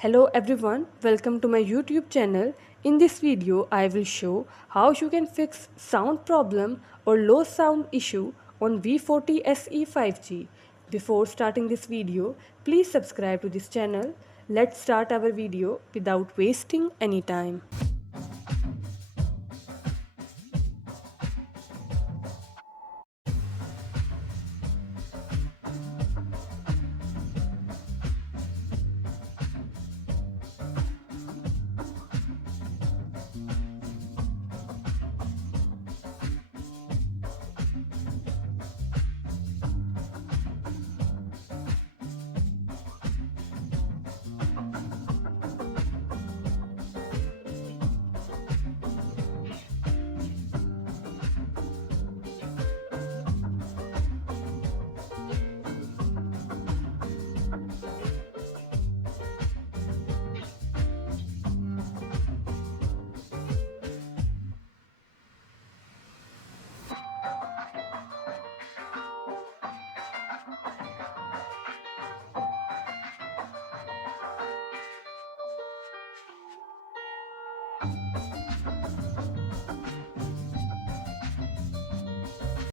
Hello everyone, welcome to my YouTube channel. In this video, I will show how you can fix sound problem or low sound issue on V40 SE 5G. Before starting this video, please subscribe to this channel. Let's start our video without wasting any time.